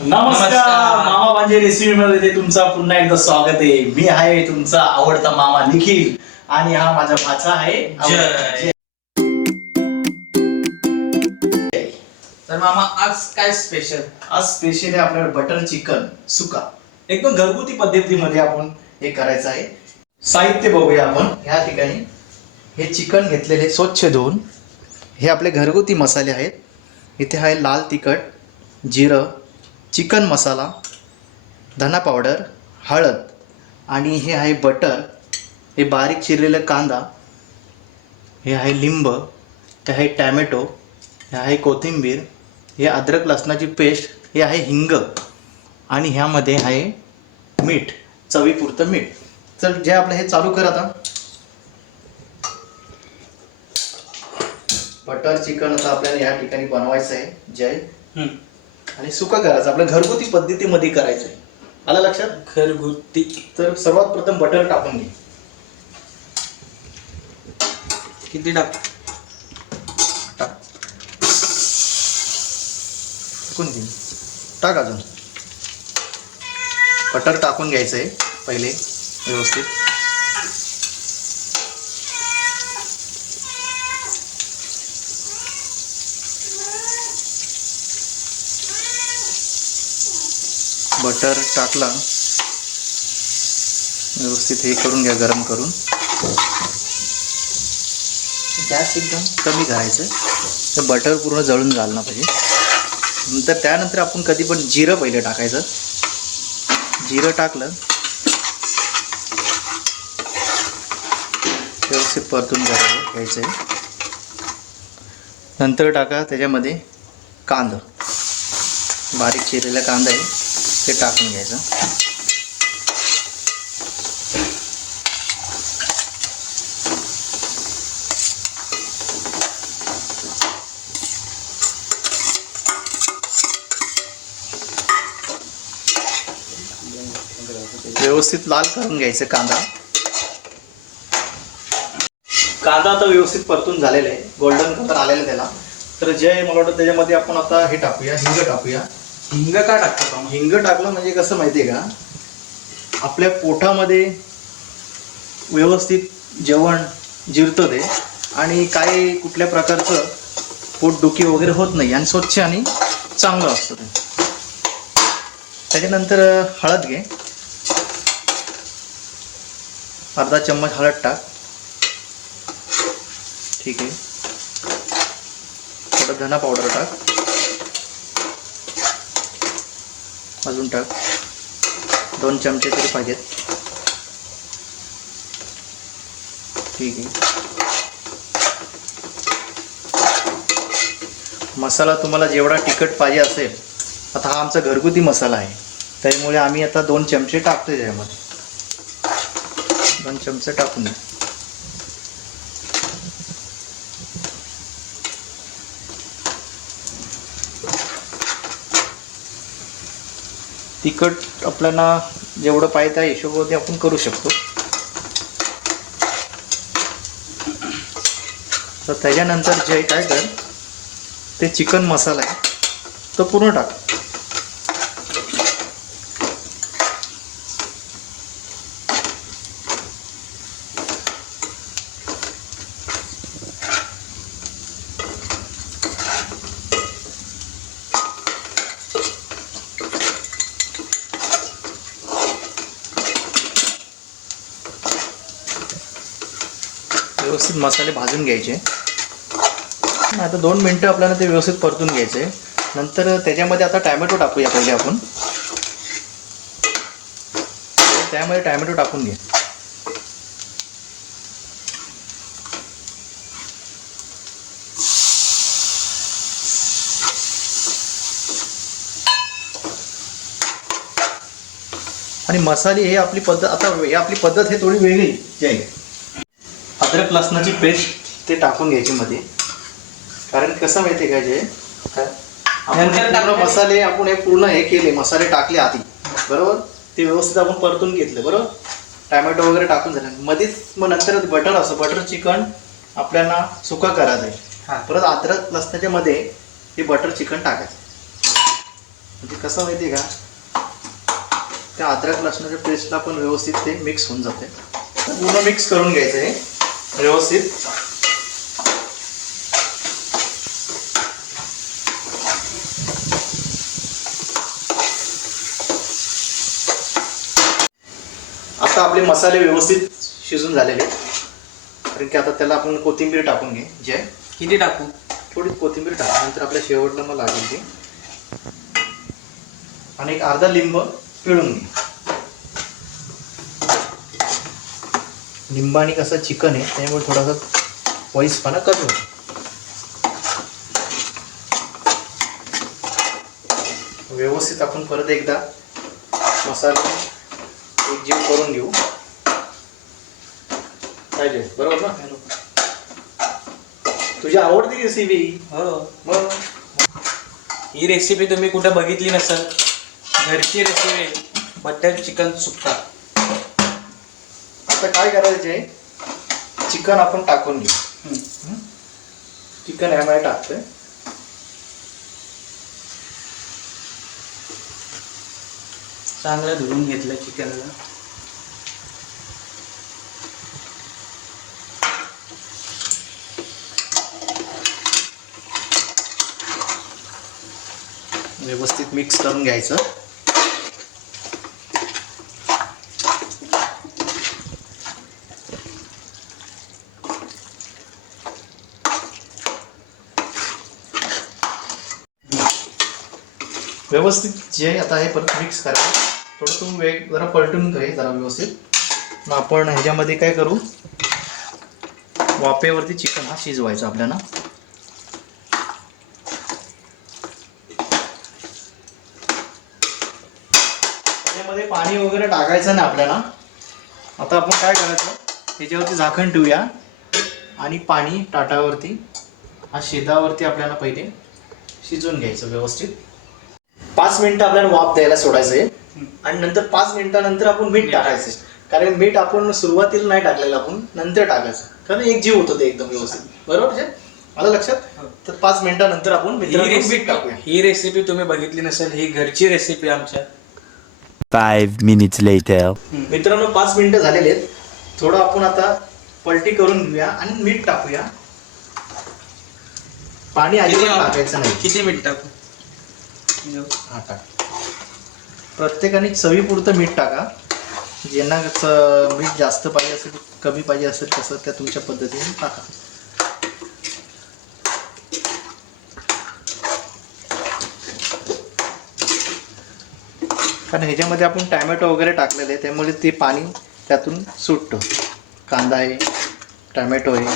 नमस्कार मामा भांजे रेसिपी मध्ये तुमचा पुन्हा एकदा स्वागत आहे. मी आहे तुमचा आवडता मामा निखिल आणि हा माझा भाचा आहे जय. तर मामा आज काय स्पेशल? आज स्पेशल आहे आपल्याला बटर चिकन सुका. एकदम घरगुती पद्धतीमध्ये आपण हे करायचं आहे. साहित्य बघूया आपण. या ठिकाणी हे चिकन घेतलेले स्वच्छ धुवून. हे आपले घरगुती मसाले आहेत. इथे आहे लाल तिखट, जिरं, चिकन मसाला, धना पावडर, हळद आणि हे आहे बटर. हे बारीक चिरलेला कांदा, हे आहे लिंब, हे आहे टॅमॅटो, हे आहे कोथिंबीर, हे अद्रक लसणाची पेस्ट, हे आहे हिंग आणि ह्यामध्ये आहे मीठ, चवीपुरतं मीठ. चल जे आपलं हे चालू कर आता. बटर चिकन आता आपल्याला या ठिकाणी बनवायचं आहे जय. आणि सुका करायचं, आपल्या घरगुती पद्धतीमध्ये करायचं आहे. आलं लक्षात? घरगुती. तर सर्वात प्रथम बटर टाकून घे. किती टाक? टाकून घे. टाक अजून. बटर टाकून घ्यायचं आहे पहिले व्यवस्थित. बटर टाकला, व्यवस्थित हे करून घ्या, गरम करून. गॅस एकदम कमी करायचं, तर बटर पूर्ण जळून झालं ना पाहिजे. नंतर त्यानंतर आपण कधी पण जिरं पहिले टाकायचं. जिरं टाकलं, व्यवस्थित परतून घ्यायचं आहे. नंतर टाका त्याच्यामध्ये कांदा, बारीक चिरलेला कांदा आहे ते टाकून घ्यायचं. व्यवस्थित लाल करून घ्यायचं कांदा. कांदा आता व्यवस्थित परतून झालेला आहे, गोल्डन कलर आलेला त्याला. तर जे मला वाटतं त्याच्यामध्ये आपण आता हे टाकूया, हिंग टाकूया. हिंग का टाकतो? हिंग टाकलं म्हणजे कसं माहिती आहे का, आपल्या पोटामध्ये व्यवस्थित जेवण जिरतं ते आणि काही कुठल्या प्रकारचं पोटदुखी वगैरे होत नाही आणि स्वच्छ आणि चांगलं असतं ते. त्याच्यानंतर हळद घे, अर्धा चम्मच हळद टाक. ठीक आहे. थोडं धना पावडर टाक, अजून टाक. 2 चमचे तरी पाहिजेत. ठीक आहे. मसाला तुम्हाला जेवढा तिखट पाहिजे असेल, आता हा आमचा घरगुती मसाला आहे त्यामुळे आम्ही आता 2 चमचे टाकतो त्याच्यामध्ये. 2 चमचे टाकून द्या. तिखट आपल्याला जेवढं पाहिजे त्या हिशोबाने आपण करू शकतो. तर त्याच्यानंतर जे काय कर, ते चिकन मसाला आहे तो पूर्ण टाक. व्यवस्थित मसाले भाजून घ्यायचे. आता 2 मिनटं आपल्याला ते व्यवस्थित परतून घ्यायचे. नंतर त्याच्यामध्ये आता टॅमॅटो टाकूया पहिले आपण. त्यामध्ये टॅमॅटो टाकून घे. आणि मसाले हे आपली पद्धत, आता हे आपली पद्धत हे थोडी वेगळी आहे. अद्रक लसणाची पेस्ट ते टाकून घ्यायची मध्ये. कारण कसं माहिती आहे का, जे नंतर मसाले आपण हे पूर्ण हे केले, मसाले टाकले आधी बरोबर, ते व्यवस्थित आपण परतून घेतलं बरोबर. टॅमॅटो वगैरे टाकून झालं मध्येच. मग नंतर बटर, असं बटर चिकन आपल्याला सुका करायचं आहे. परत अद्रक लसणाच्या मध्ये हे बटर चिकन टाकायचं. म्हणजे कसं माहिती आहे का, त्या अद्रक लसणाच्या पेस्टला पण व्यवस्थित ते मिक्स होऊन जाते. पूर्ण मिक्स करून घ्यायचं आहे व्यवस्थित. आता आपले मसाले व्यवस्थित शिजून झालेले आहेत. कारण की आता त्याला आपण कोथिंबीर टाकून घे. जे किती टाकू? थोडी कोथिंबीर टाकू, नंतर आपल्या शेवटला मग लागेल ती. आणि एक अर्धा लिंब पिळून घे. लिंबाने कसं चिकन आहे त्यामुळे थोडासा वॉइसपणा कमी होतो. व्यवस्थित आपण परत एकदा मसाला एकजीव करून घेऊ पाहिजे. बरोबर ना? तुझी आवडती रेसिपी. हो. मग ही रेसिपी तुम्ही कुठे बघितली नसेल, घरची रेसिपी बटर चिकन सुक्का. आता काय करायचे, चिकन आपण टाकून घेऊ. चिकन यामध्ये टाकतोय. चांगलं धुवून घेतलं चिकनला. व्यवस्थित मिक्स करून घ्यायचं. व्यवस्थित जे आता हे परत मिक्स करायचं. थोडं तू वेग जरा पलटून घे जरा व्यवस्थित. मग आपण ह्याच्यामध्ये काय करू, वाफेवरती चिकन हा शिजवायचा आपल्याला. त्याच्यामध्ये पाणी वगैरे टाकायचं नाही आपल्याला. आता आपण काय करायचं, त्याच्यावरती झाकण ठेवूया आणि पाणी ताटावरती हा शेतावरती आपल्याला पहिले शिजवून घ्यायचं व्यवस्थित. 5 मिनिटं आपल्याला वाफ द्यायला सोडायचं आहे. आणि नंतर 5 मिनिटानंतर आपण मीठ टाकायचं. कारण मीठ आपण सुरुवातीला नाही टाकलेलं, आपण नंतर टाकायचं. कारण एक जीव होतो ते एकदम व्यवस्थित. बरोबर जे आलं लक्षात? तर 5 मिनिटानंतर आपण मीठ टाकूया. ही रेसिपी तुम्ही बघितली नसेल, ही घरची रेसिपी आमच्या. 5 minutes later. मित्रांनो 5 मिनिटं झालेले आहेत. थोडं आपण आता पलटी करून घेऊया आणि मीठ टाकूया. पाणी अजिबात टाकायचं नाही. किती मीठ टाकू? हा टाक. प्रत्येकाने चवीपुरतं मीठ टाका. ज्यांना मीठ जास्त पाहिजे असेल, कमी पाहिजे असेल, तसं त्या तुमच्या पद्धतीने टाका. कारण ह्याच्यामध्ये आपण टॅमॅटो वगैरे टाकलेले आहे त्यामुळे ते पाणी त्यातून सुटतं. कांदा आहे, टॅमॅटो आहे.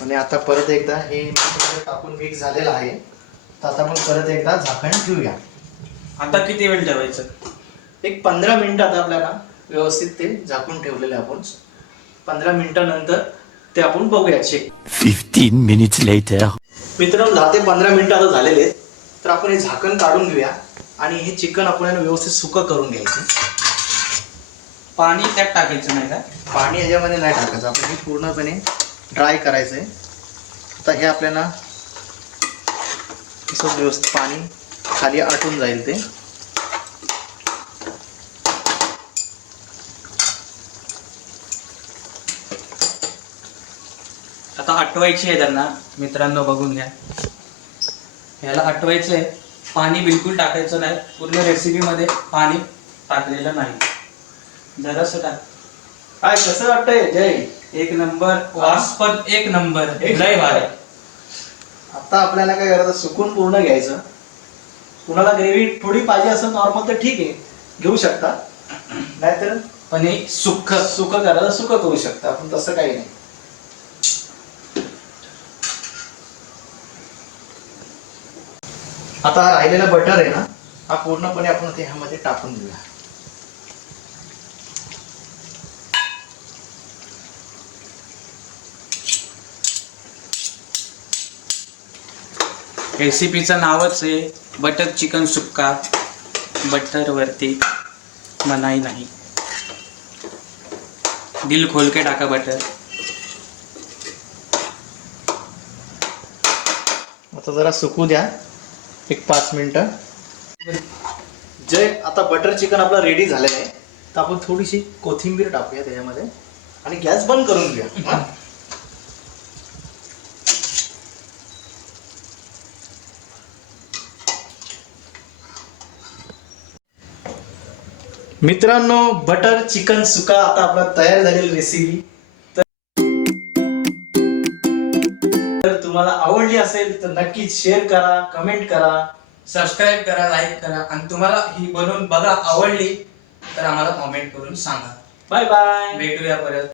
आणि आता परत एकदा हे टाकून मिक्स झालेलं आहे. तर आता आपण परत एकदा झाकण ठेवूया. आता किती वेळ ठेवायचं? एक 15 मिनिटं आता आपल्याला व्यवस्थित ते झाकून ठेवलेलं आहे आपण. 15 मिनिटानंतर ते आपण बघूया चेक. 15 minutes later. मित्रांनो 10 ते 15 मिनिटं आता झालेले आहेत. तर आपण हे झाकण काढून घेऊया आणि हे चिकन आपल्याला व्यवस्थित सुकं करून घ्यायचं. पाणी त्यात टाकायचं नाही का? पाणी ह्याच्यामध्ये नाही टाकायचं. आपण हे पूर्णपणे ड्राय करायचं आहे. आता हे आपल्याला असं व्यवस्थित पाणी खाली आटून जाईल ते. आता आटवायची आहे त्यांना. मित्रांनो बघून घ्या, ह्याला आटवायचं आहे. पाणी बिलकुल टाकायचं नाही. पूर्ण रेसिपीमध्ये पाणी टाकलेलं नाही. जरासं टाक. काय कसं वाटतंय जय? एक नंबर वास, पण एक नंबर, लय भारी. आता आपल्याला काय करायचं, सुकून पूर्ण घ्यायचं. कुणाला ग्रेव्ही थोडी पाहिजे असं नॉर्मल तर ठीक आहे, घेऊ शकता. नाहीतर पण हे सुकं करायला सुकं करू शकता आपण, तसं काही नाही. आता हा राहिलेला बटर आहे ना, हा पूर्णपणे आपण ते ह्यामध्ये टाकून देऊया. रेसिपीचं नावच आहे बटर चिकन सुक्का. बटरवरती मनाई नाही. दिल खोल के टाका बटर. आता जरा सुकू द्या एक 5 मिनिटं. जय आता बटर चिकन आपलं रेडी झालेलं आहे. तर आपण थोडीशी कोथिंबीर टाकूया त्याच्यामध्ये आणि गॅस बंद करून घेऊया. हा? मित्रांनो बटर चिकन सुका आता आपला तयार झालेली रेसिपी. तर तुम्हाला आवडली असेल तर नक्कीच शेअर करा, कमेंट करा, सबस्क्राईब करा, लाईक करा आणि तुम्हाला ही बनवून बघा आवडली तर आम्हाला कॉमेंट करून सांगा. Bye bye. भेटूया परत.